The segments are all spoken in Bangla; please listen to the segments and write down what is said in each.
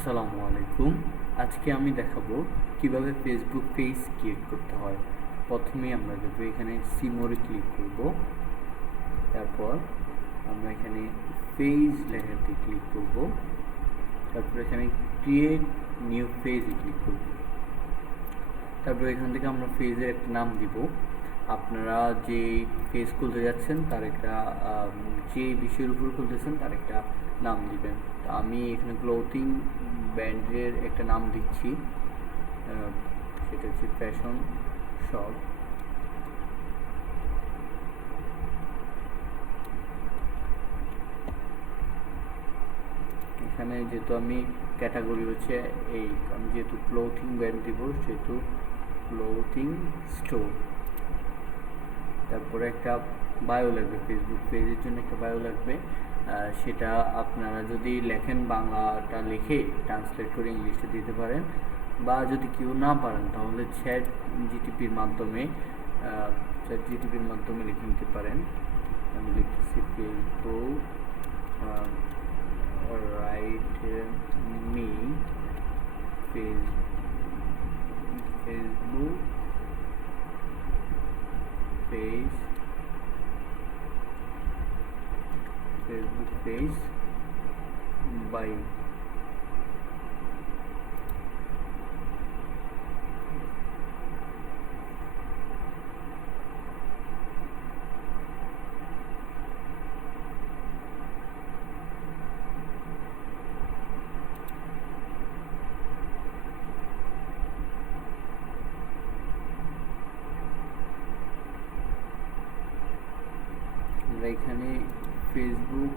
আসসালামু আলাইকুম। আজকে আমি দেখাবো কিভাবে ফেসবুক পেজ ক্রিয়েট করতে হয়। প্রথমে আমরা যাব এখানে সিমোরে ক্লিক করব। তারপর আমরা এখানে পেজ লেখাতে ক্লিক করব। তারপর এখানে ক্রিয়েট নিউ পেজে ক্লিক করব। তারপর এখান থেকে আমরা পেজের একটা নাম দিব। আপনারা যে পেজ খুলতে যাচ্ছেন তার একটা যে বিষয়ের উপর খুলতেছেন তার একটা নাম দিবেন। তো আমি এখানে ক্লোথিং ব্র্যান্ডের একটা নাম দিচ্ছি, সেটা হচ্ছে ফ্যাশন শপ। এখানে যেহেতু আমি ক্যাটাগরি হচ্ছে আমি যেহেতু ক্লোথিং ব্র্যান্ড দিব সেহেতু ক্লোথিং স্টোর। তারপরে একটা বায়ো লাগবে, ফেসবুক পেজের জন্য একটা বায়ো লাগবে। সেটা আপনারা যদি লেখেন বাংলাটা লিখে ট্রান্সলেট করে ইংলিশে দিতে পারেন, বা যদি কেউ না পারেন তাহলে চ্যাট জিটিপির মাধ্যমে লিখে নিতে পারেন। আমি লিখতেছি Facebook write me Facebook page by. আমরা এখানে ফেসবুক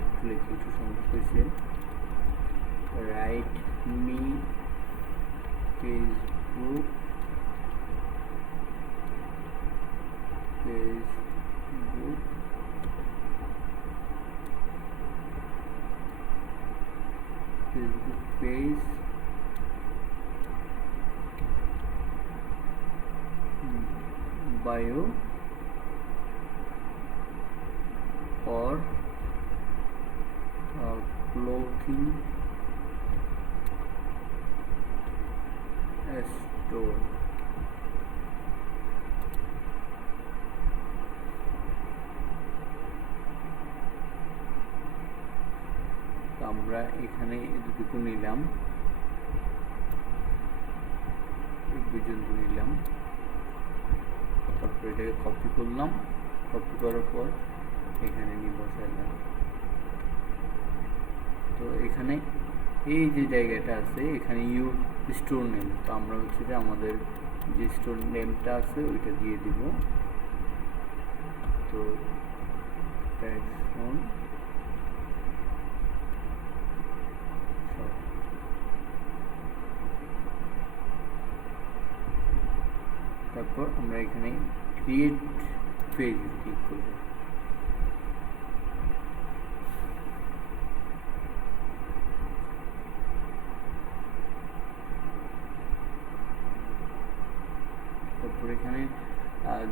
একটু লিখে একটু সমস্যা হয়েছে। Write me Facebook page bio or clothing store। আমরা এখানে দুটো নিলাম, পর্যন্ত নিলাম। তারপরে এটাকে কপি করলাম, কপি করার পর এখানে নিয়ে বসাইলাম। তো এখানে এই যে জায়গাটা আছে এখানে ইউর স্টোর নেম, তো আমরা হচ্ছে যে আমাদের যে স্টোর নেমটা আছে ওইটা দিয়ে দিব। তো ফ্যাশন শপ। তারপর আমরা এখানে ক্রিয়েট পেজ ক্লিক করব। তারপর এখানে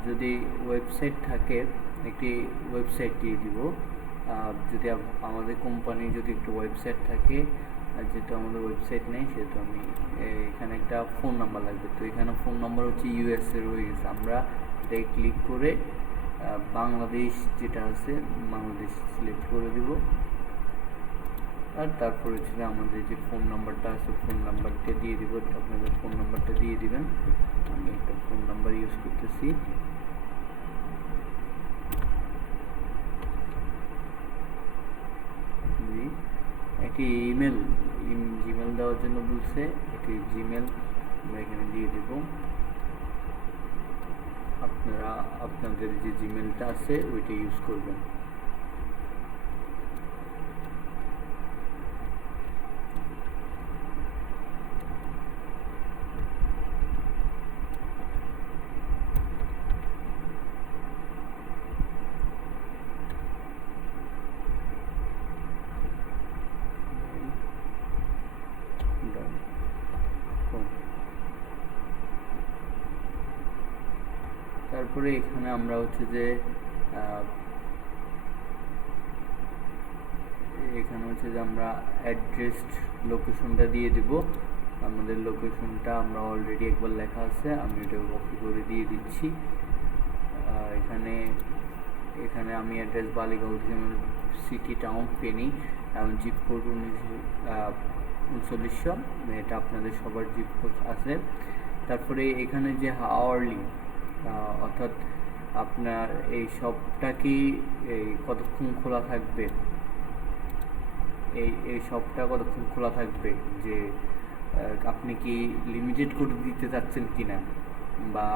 যদি ওয়েবসাইট থাকে একটি ওয়েবসাইট দিয়ে দিব। যদি আমাদের কোম্পানির যদি একটু ওয়েবসাইট থাকে, যেহেতু আমাদের ওয়েবসাইট নেই সেহেতু আমি এখানে একটা ফোন নাম্বার লাগবে। তো এখানে ফোন নাম্বার হচ্ছে ইউএসএ রয়ে গেছে, আমরা এটাকে ক্লিক করে বাংলাদেশ যেটা আছে বাংলাদেশ সিলেক্ট করে দিব। আর তারপর হচ্ছে আমাদের যে ফোন নাম্বারটা আছে ফোন নাম্বারটা দিয়ে দিব। আপনাদের ফোন নাম্বারটা দিয়ে দিবেন। আমি একটা ফোন নাম্বার ইউজ করতেছি। একটি জিমেল দেওয়ার জন্য বলছে, একটি জিমেল আমরা এখানে দিয়ে দেব। আপনারা আপনাদের যে জিমেলটা আছে ওইটা ইউজ করবেন। তারপরে এখানে আমরা হচ্ছে যে এখানে হচ্ছে যে আমরা অ্যাড্রেস লোকেশনটা দিয়ে দেব। আমাদের লোকেশনটা আমরা অলরেডি একবার লেখা আছে, আমি এটা কপি করে দিয়ে দিচ্ছি। এখানে এখানে আমি address Ballygunge city town Feni এবং জিপ কোড 3900, এটা আপনাদের সবার জিপ কোড আছে। তারপরে এখানে যে আওয়ারলি অর্থাৎ আপনার এই শপটা কি এই কতক্ষণ খোলা থাকবে, এই শপটা কতক্ষণ খোলা থাকবে, যে আপনি কি লিমিটেড করে দিতে চাচ্ছেন কিনা, বা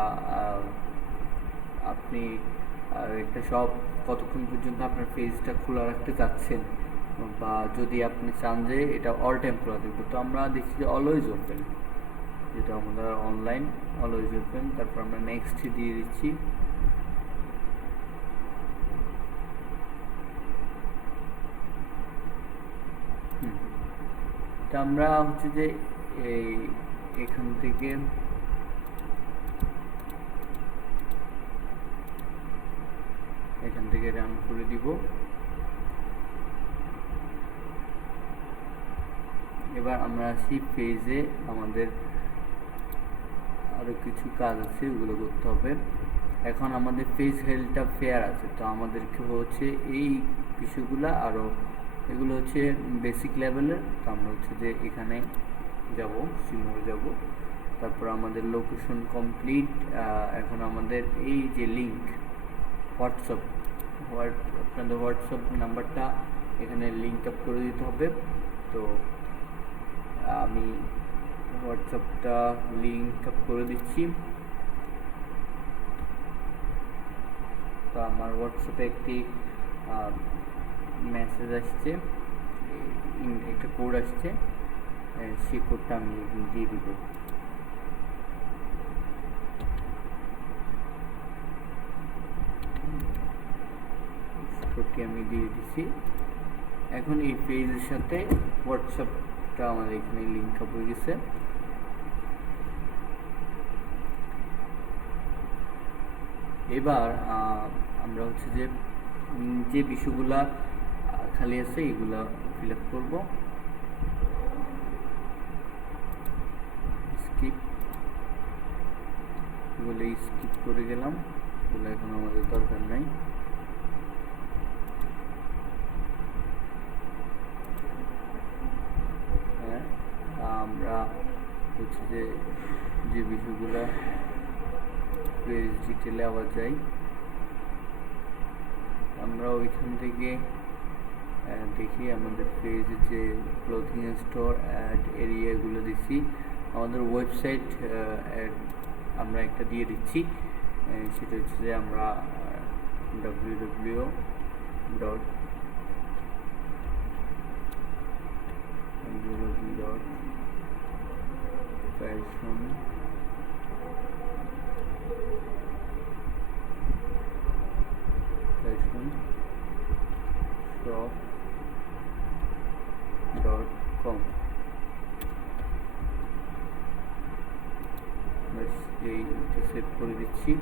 আপনি একটা শপ কতক্ষণ পর্যন্ত আপনার পেজটা খোলা রাখতে চাচ্ছেন, বা যদি আপনি চান যে এটা অল টাইম খোলা থাকবে। তো আমরা দেখছি যে অলওয়েজ ওপেন, যেটা আমাদের অনলাইন অলওয়েজ ওপেন। তারপর আমরা নেক্সট দিয়ে দিচ্ছি। তা আমরা হচ্ছে যে এখান থেকে রান করে দিব। এবার আমরা আসি পেজে, আমাদের আরো কিছু কাজ আছে, ওগুলো করতে হবে। এখন আমাদের পেজ হেলথটা ফেয়ার আছে, তো আমাদেরকে হচ্ছে এই বিষয়গুলো আরো, এগুলো হচ্ছে বেসিক লেভেলের। তো আমরা হচ্ছে যে এখানে যাব, সিমোরে যাব, তারপর আমাদের লোকেশন কমপ্লিট। এখন আমাদের এই যে লিঙ্ক আপনাদের হোয়াটসঅ্যাপ নাম্বারটা এখানে লিঙ্ক আপ করে দিতে হবে। তো আমি হোয়াটসঅ্যাপটা লিঙ্ক আপ করে দিচ্ছি। তো আমার হোয়াটসঅ্যাপে একটি মেসেজ আসছে, একটা কোড আসছে, সেই কোডটা আমি দিয়ে দিব। কোডটি আমি দিয়ে দিচ্ছি। এখন এই পেজের সাথে হোয়াটসঅ্যাপটা আমাদের এখানে লিঙ্ক আপ হয়ে গেছে। এবার আমরা হচ্ছে যে বিষয়গুলা খালি আছে এগুলা ফিল আপ করবো। এগুলো স্কিপ করে গেলাম, এগুলো এখন আমাদের দরকার নাই। হ্যাঁ, আমরা হচ্ছে যে বিষয়গুলো পেজ ডিটেলে আবার যাই। আমরা ওইখান থেকে দেখি আমাদের পেজে যে ক্লোথিং স্টোর অ্যাড এরিয়া এগুলো দিচ্ছি। আমাদের ওয়েবসাইট আমরা একটা দিয়ে দিচ্ছি, সেটা হচ্ছে যে আমরা www.fashionshop.com এইটা সেভ করে দিচ্ছি।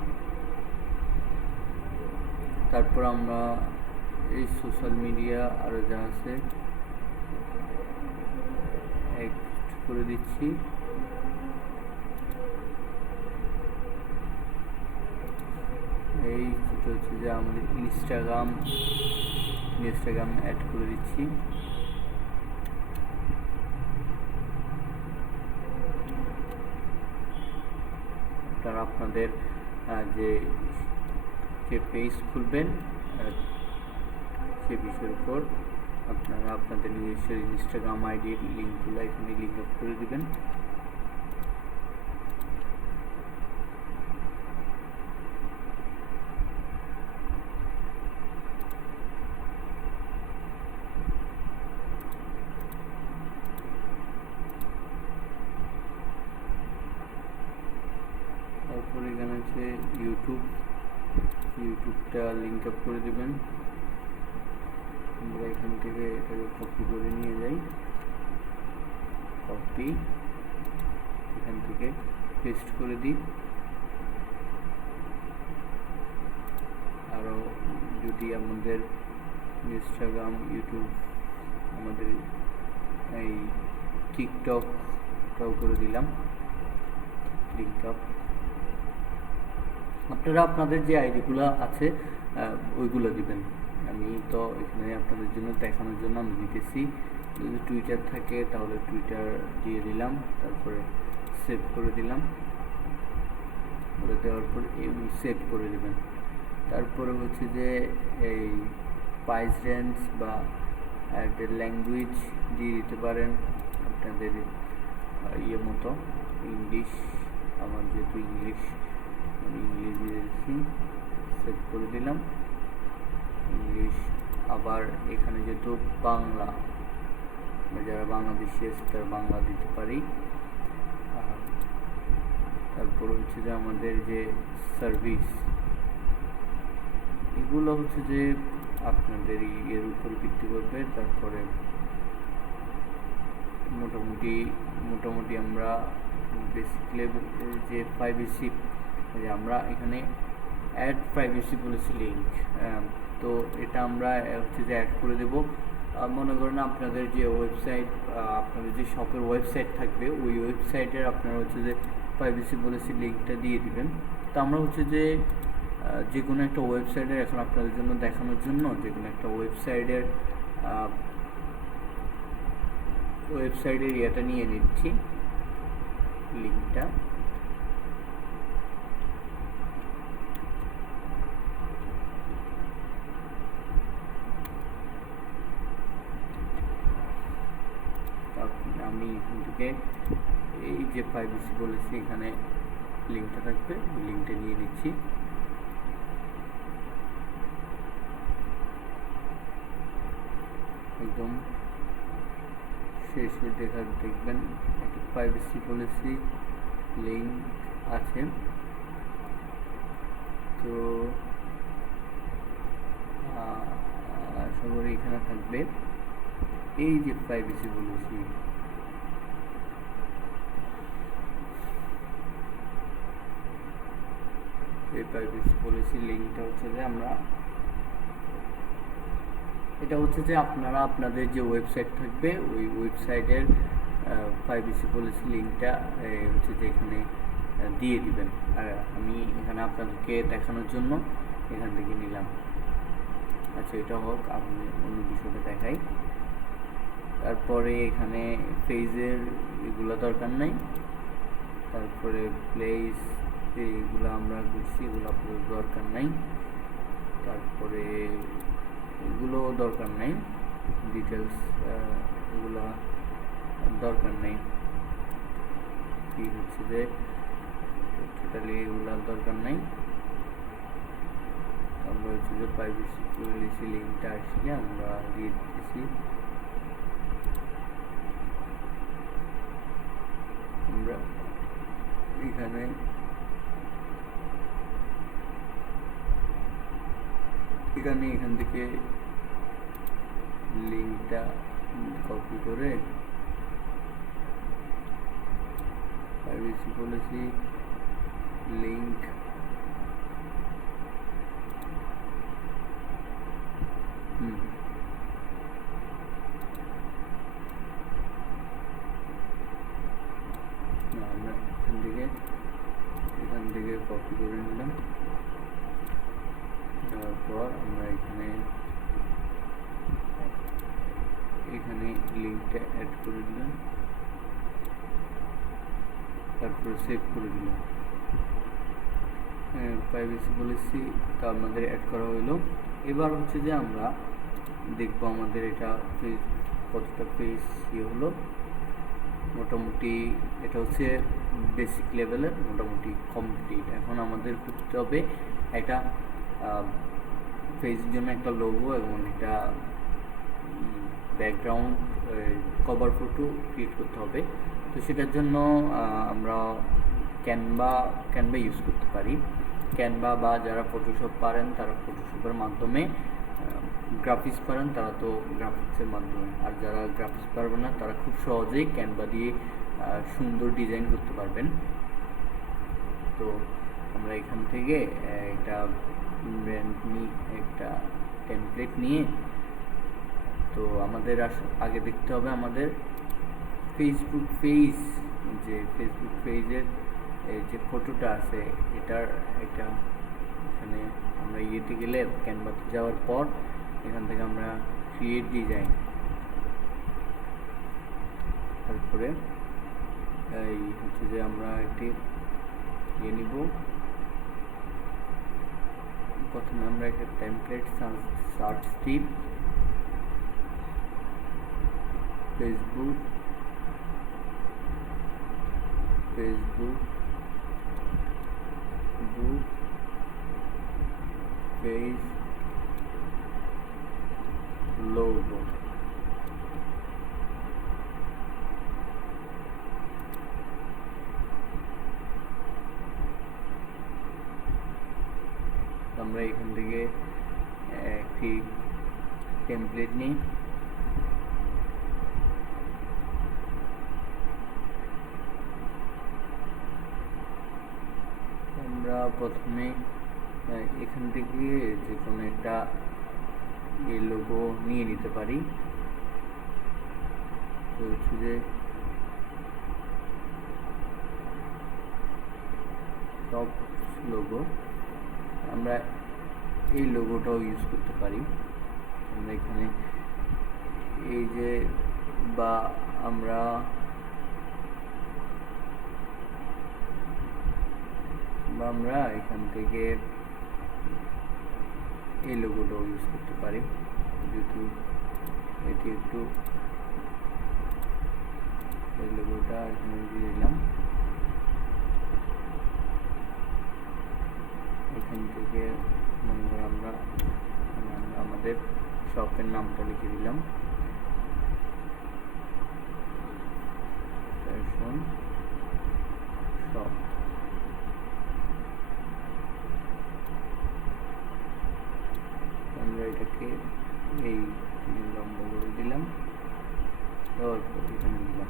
তারপর আমরা এই সোশ্যাল মিডিয়া আরও যা আছে অ্যাড করে দিচ্ছি। এই যেটা হচ্ছে যে আমাদের ইনস্টাগ্রাম অ্যাড করে দিচ্ছি। আপনারা আপনাদের যে পেজ খুলবেন সে বিষয়ের উপর আপনারা আপনাদের নিজস্ব ইনস্টাগ্রাম আইডির লিঙ্কগুলো এখানে লিঙ্ক আপ করে দিবেন। তারপর এখানে আছে ইউটিউবটা লিঙ্ক আপ করে দেবেন। আমরা এখান থেকে এটাকে কপি করে নিয়ে যাই, কপি এখান থেকে পেস্ট করে দিই। আরও যদি আমাদের ইনস্টাগ্রাম ইউটিউব আমাদের এই টিকটকটাও করে দিলাম লিঙ্ক আপ। আপনারা আপনাদের যে আইডিগুলো আছে ওইগুলো দিবেন। আমি তো এখানে আপনাদের জন্য দেখানোর জন্য আমি দিতেছি। যদি টুইটার থাকে তাহলে টুইটার দিয়ে দিলাম, তারপরে সেভ করে দিলাম। করে দেওয়ার পর সেভ করে দেবেন। তারপরে হচ্ছে যে এই প্রাইস রেঞ্জ বা ল্যাঙ্গুয়েজ দিয়ে দিতে পারেন আপনাদের ইয়ে মতো। ইংলিশ, আমার যেহেতু ইংলিশ, আমি ইংলিশ দিয়ে দিচ্ছি, সেভ করে দিলাম ইংলিশ। আবার এখানে যেহেতু বাংলা, যারা বাংলাদেশি আছে তারা বাংলা দিতে পারি। তারপর হচ্ছে যে আমাদের যে সার্ভিস, এগুলো হচ্ছে যে আপনাদের এর উপর ভিত্তি করবে। তারপরে মোটামুটি আমরা বেসিক লেভেল যে প্রাইভেসি, আমরা এখানে অ্যাড প্রাইভেসি পলিসি লিঙ্ক, তো এটা আমরা হচ্ছে যে অ্যাড করে দেব। মনে করেন আপনাদের যে ওয়েবসাইট, আপনাদের যে শপের ওয়েবসাইট থাকবে, ওই ওয়েবসাইটের আপনারা হচ্ছে যে প্রাইভেসি পলিসি লিঙ্কটা দিয়ে দিবেন। তো আমরা হচ্ছে যে যে কোনো একটা ওয়েবসাইটের, এখন আপনাদের জন্য দেখানোর জন্য যে কোনো একটা ওয়েবসাইটের ইয়েটা নিয়ে নিচ্ছি, লিঙ্কটা। আমি এখান থেকে এই যে প্রাইভেসি পলিসি এখানে লিঙ্কটা থাকবে, ওই লিঙ্কটা নিয়ে নিচ্ছি। একদম শেষে দেখবেন একটা প্রাইভেসি পলিসি লিঙ্ক আছে। তো আশা করি এখানে থাকবে এই যে প্রাইভেসি পলিসি, এই প্রাইভেসি পলিসি লিঙ্কটা হচ্ছে যে এটা হচ্ছে যে আপনারা আপনাদের যে ওয়েবসাইট থাকবে ওই ওয়েবসাইটের প্রাইভেসি পলিসি লিঙ্কটা হচ্ছে যে এখানে দিয়ে দিবেন। আর আমি এখানে আপনাদেরকে দেখানোর জন্য এখান থেকে নিলাম। আচ্ছা, এটা হোক, আমি অন্য বিষয়টা দেখাই। তারপরে এখানে পেজের এগুলো দরকার নাই। তারপরে প্লেস, এগুলো আমরা করছি, এগুলো আপনাদের দরকার নাই। তারপরে এগুলো দরকার নেই, ডিটেলস এগুলো দরকার নেই। কি হচ্ছে যে টোটালি এগুলো দরকার নেই। আমরা হচ্ছে যে প্রাইভেসি পলিসি লিঙ্কটা আসলে আমরা দিয়ে দিতেছি। আমরা এখানে এখান থেকে লিঙ্কটা কপি করে প্রাইভেসি পলিসি লিঙ্ক আমরা এখান থেকে কপি করে নিলাম। তারপর আমরা এখানে লিঙ্কটা অ্যাড করে দিলাম, তারপর সেভ করে দিলাম। প্রাইভেসি পলিসি তা আমাদের অ্যাড করা হলো। এবার হচ্ছে যে আমরা দেখব আমাদের এটা পেজ কতটা পেজ ইয়ে হলো। মোটামুটি এটা হচ্ছে বেসিক লেভেলের, মোটামুটি কমপ্লিট। এখন আমাদের করতে হবে একটা পেজের জন্য একটা লোগো এবং একটা ব্যাকগ্রাউন্ড কভার ফটো ক্রিয়েট করতে হবে। তো সেটার জন্য আমরা ক্যানভা ইউজ করতে পারি। ক্যানভা বা যারা ফটোশপ পারেন তারা ফটোশপের মাধ্যমে, গ্রাফিক্স পারেন তারা তো গ্রাফিক্সের মাধ্যমে, আর যারা গ্রাফিক্স পারবেন না তারা খুব সহজেই ক্যানভা দিয়ে সুন্দর ডিজাইন করতে পারবেন। তো আমরা এখান থেকে একটা টেমপ্লেট নিয়ে তো আমাদের আগে দেখতে হবে আমাদের ফেসবুক পেজ, যে ফেসবুক পেজের যে ফটোটা আছে এটা এখানে আমরা ইয়েতে গেলে ক্যানভাতে যাওয়ার পর এখান থেকে আমরা ক্রিয়েট ডিজাইন, তারপরে এই হচ্ছে যে আমরা একটি ইয়ে নিব। প্রথমে আমরা একটা টেমপ্লেট সার্চ টিপ ফেসবুক পেজ লোগো, আমরা এখান থেকে একটি টেমপ্লেট নিই। আমরা প্রথমে এখান থেকে যে কোনো একটা এই লোগো নিয়ে নিতে পারি। তো হচ্ছে যে টপ লোগো, আমরা এই লোগোটাও ইউজ করতে পারি। আমরা এখানে এই যে বা আমরা এখান থেকে এই লোগোটাও ইউজ করতে পারি, যেহেতু এটি একটু এই লোগোটা এখানে দিয়ে দিলাম। এখান থেকে মনে করি আমরা আমাদের শপের নামটা লিখে দিলাম, ফ্যাশন শপ। আমরা এটাকে এই লম্বা করে দিলাম, তারপর এখানে দিলাম।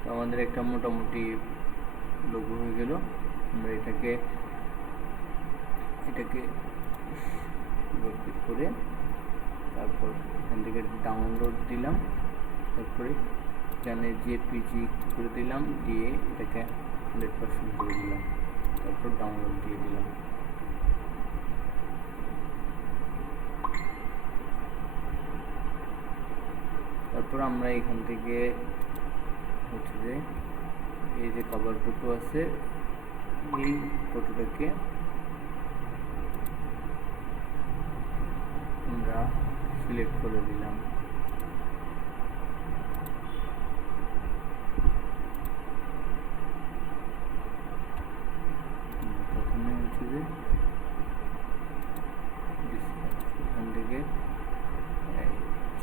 তো আমাদের একটা মোটামুটি লোগো হয়ে গেল। আমরা এটাকে ক্লিক করে তারপর এখান থেকে ডাউনলোড দিলাম, তারপরে এখানে জেপিজি করে দিলাম, দিয়ে এটাকে 100% করে দিলাম, তারপর ডাউনলোড দিয়ে দিলাম। তারপর আমরা এখান থেকে হচ্ছে যে এই যে কভার ফটো আছে এই ফটোটাকে আমরা সিলেক্ট করে দিলাম। প্রথমে হচ্ছে যে এখান থেকে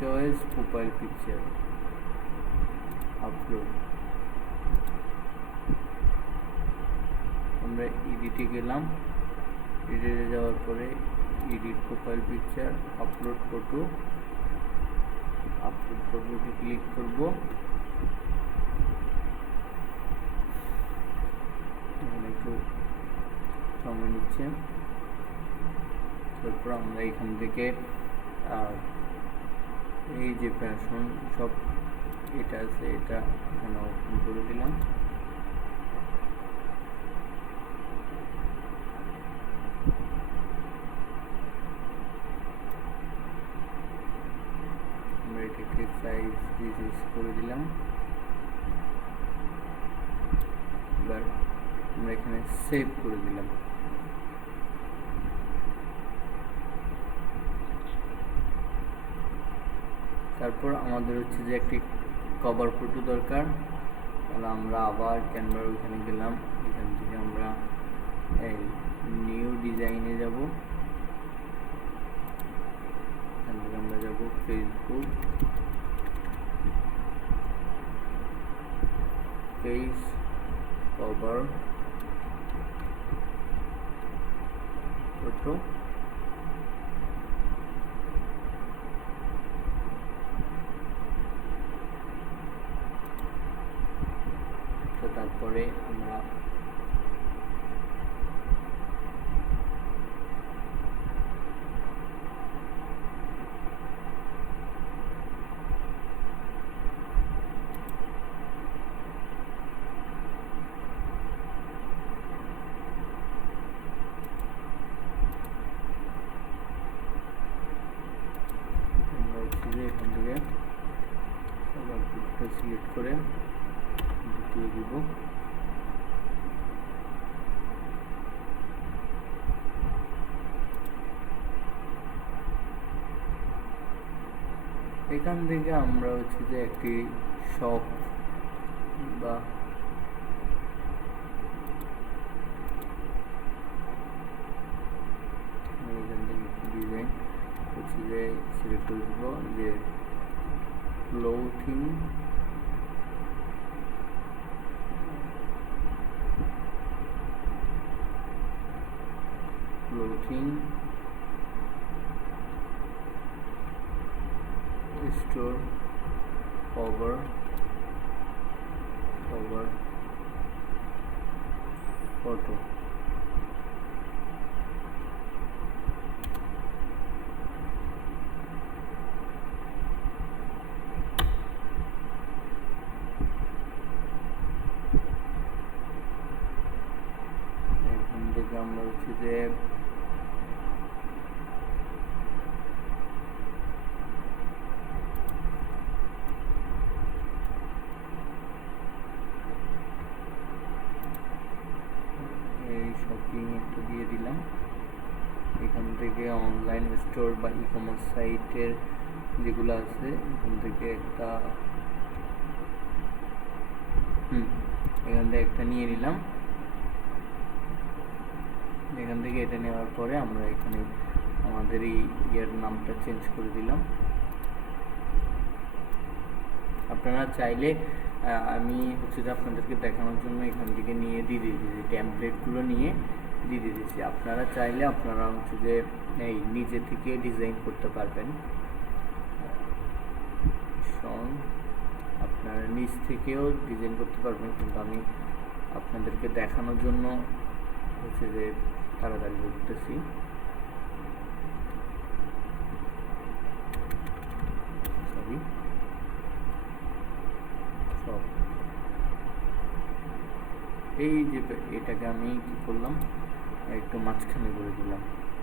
চয়েস প্রোফাইল পিকচার আপলোড, আমরা এডিটে গেলাম। এডিটে যাওয়ার পরে এডিট প্রোফাইল পিকচার আপলোড ফটোতে ক্লিক করব। একটু সময় নিচ্ছে। তারপর আমরা এখান থেকে এই যে ফ্যাশন সব এটা আছে এটা এখানে ওপেন করে দিলাম। আমরা এটাকে সাইজ ডিজিট করে দিলাম। এবার আমরা এখানে সেভ করে দিলাম। তারপর আমাদের হচ্ছে যে একটি কভার ফটো দরকার, তাহলে আমরা আবার ক্যানভার ওইখানে গেলাম। এখান থেকে আমরা এই নিউ ডিজাইনে যাব, এখান থেকে আমরা যাব ফেসবুক পেজ কভার ফটো। তারপরে আমরা একটা সিলেক্ট করে দিয়ে দিব। এখান থেকে আমরা হচ্ছে যে একটি শপ বা এখান থেকে ডিজাইন হচ্ছে যে সিলেক্ট করে দেব যে ক্লোথিং store cover photo। এখান থেকে আমরা হচ্ছে যে শপিং একটা দিয়ে দিলাম। এখান থেকে অনলাইন স্টোর বা ই কমার্স সাইটের যেগুলো আছে এখান থেকে একটা এখান থেকে একটা নিয়ে নিলাম। এখান থেকে এটা নেওয়ার পরে আমরা এখানে আমাদের এই ইয়ের নামটা চেঞ্জ করে দিলাম। আপনারা চাইলে আমি হচ্ছে যে আপনাদেরকে দেখানোর জন্য এখান থেকে নিয়ে দিয়ে দিয়েছি, টেমপ্লেটগুলো নিয়ে দিয়ে দিয়েছি। আপনারা চাইলে আপনারা হচ্ছে যে এই নিজে থেকে ডিজাইন করতে পারবেন, আপনারা নিজ থেকেও ডিজাইন করতে পারবেন, কিন্তু আমি আপনাদেরকে দেখানোর জন্য হচ্ছে যে তাড়াতাড়ি করতেছি। সরি, এই যে এটাকে আমি কি করলাম, একটু মাঝখানে করে দিলাম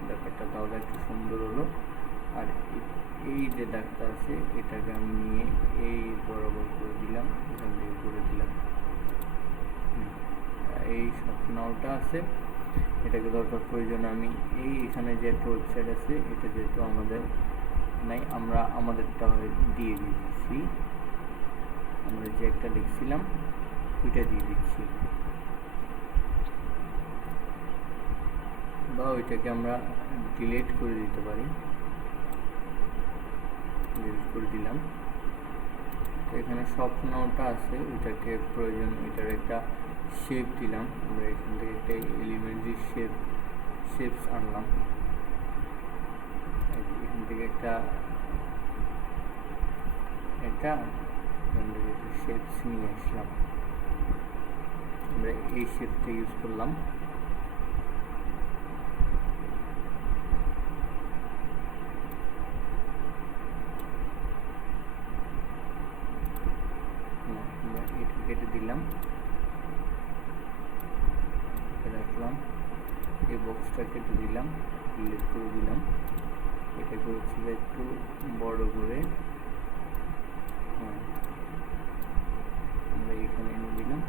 ব্যাপারটা, তাহলে একটু সুন্দর হলো। আর এই যে দাগটা আছে এটাকে আমি নিয়ে এই বরাবর করে দিলাম, এখান থেকে করে দিলাম। এই স্বপ্নটা আছে, এটাকে দরকার প্রয়োজন আমি এই এখানে যে একটা ওয়েবসাইট আছে এটা যেহেতু আমাদের নাই, আমরা আমাদেরটা দিয়ে দিচ্ছি। আমরা যে একটা লিখছিলাম ওইটা দিয়ে দিচ্ছি, বা ওইটাকে আমরা ডিলিট করে দিতে পারি। ডিলিট করে দিলাম। তো এখানে স্বপ্নটা আছে ওইটাকে প্রয়োজন, ওইটার একটা শেপ দিলাম। আমরা এখান থেকে একটা এলিমেন্টারি শেপস আনলাম, এখান থেকে একটা শেপস নিয়ে আসলাম। আমরা এই শেপটা ইউজ করলাম। এটা কেটে দিলাম, রাখলাম। এই বক্সটা কেটে দিলাম, ডিলিট করে দিলাম। এটাকে হচ্ছে একটু বড় করে আমরা এখানে এনে দিলাম।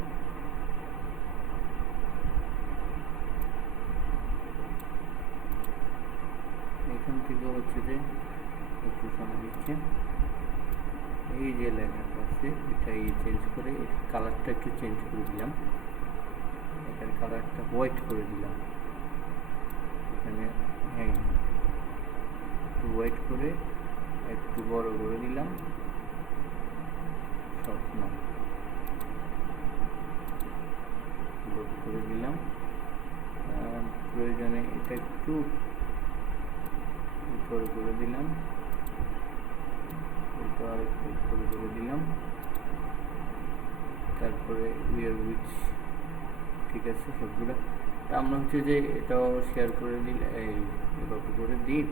এখান থেকে হচ্ছে যে একটু সময় দিচ্ছে, এই যে লেখাটা আছে এটা চেঞ্জ করে কালারটা একটু চেঞ্জ করে দিলাম। এটার কালারটা হোয়াইট করে দিলাম। এখানে হ্যাঁ একটু হোয়াইট করে একটু বড় করে দিলাম। স্বপ্ন বড় করে দিলাম। প্রয়োজনে এটা একটু উপরে করে দিলাম, এটা আর একটু উপরে করে দিলাম। তারপরে উইয়ার উইচ, ঠিক আছে সবগুলো। আমরা হচ্ছে যে এটাও শেয়ার করে দিলে এইভাবে করে দিই,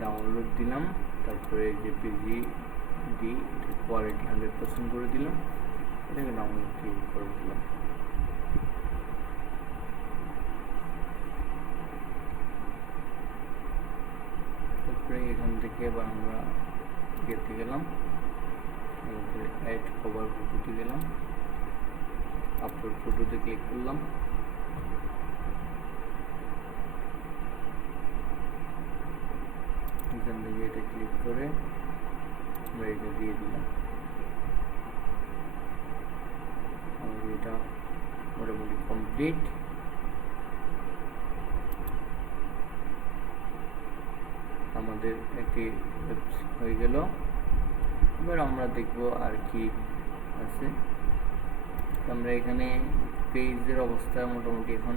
ডাউনলোড দিলাম। তারপরে জেপিজি দিই, এটা কোয়ালিটি 100% করে দিলাম, এটাকে ডাউনলোড করে দিলাম। তারপরে এখান থেকে আবার আমরা গেতে গেলাম, আমাদের অ্যাড কভার ফটোতে গেলাম, আপলোড ফটোতে ক্লিক করলাম, এখান থেকে এটা ক্লিক করে আমরা এটা দিয়ে দিলাম। আমাদের এটা মোটামুটি কমপ্লিট। আমাদের একটি হয়ে গেল। এবার আমরা দেখব আর কি আছে। আমরা এখানে পেজের অবস্থা মোটামুটি এখন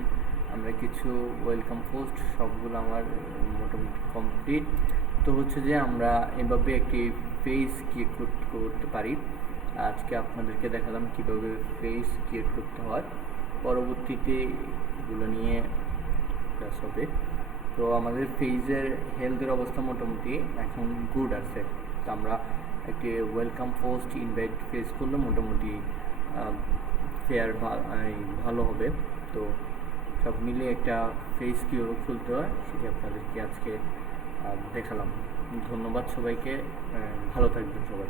আমরা কিছু ওয়েলকাম পোস্ট সবগুলো আমার মোটামুটি কমপ্লিট। তো হচ্ছে যে আমরা এভাবে একটি পেজ ক্রিয়েট করতে পারি। আজকে আপনাদেরকে দেখালাম কিভাবে পেজ ক্রিয়েট করতে হয়, পরবর্তীতে এগুলো নিয়ে ক্লাস হবে। তো আমাদের পেজের হেলথের অবস্থা মোটামুটি এখন গুড আছে। তো আমরা একটি ওয়েলকাম পোস্ট ইনভাইট পেজ করলে মোটামুটি ফেয়ার ভালো হবে। তো সব মিলে একটা পেজ কীভাবে খুলতে হয় সেটি আপনাদেরকে আজকে দেখালাম। ধন্যবাদ সবাইকে, ভালো থাকবেন সবাই।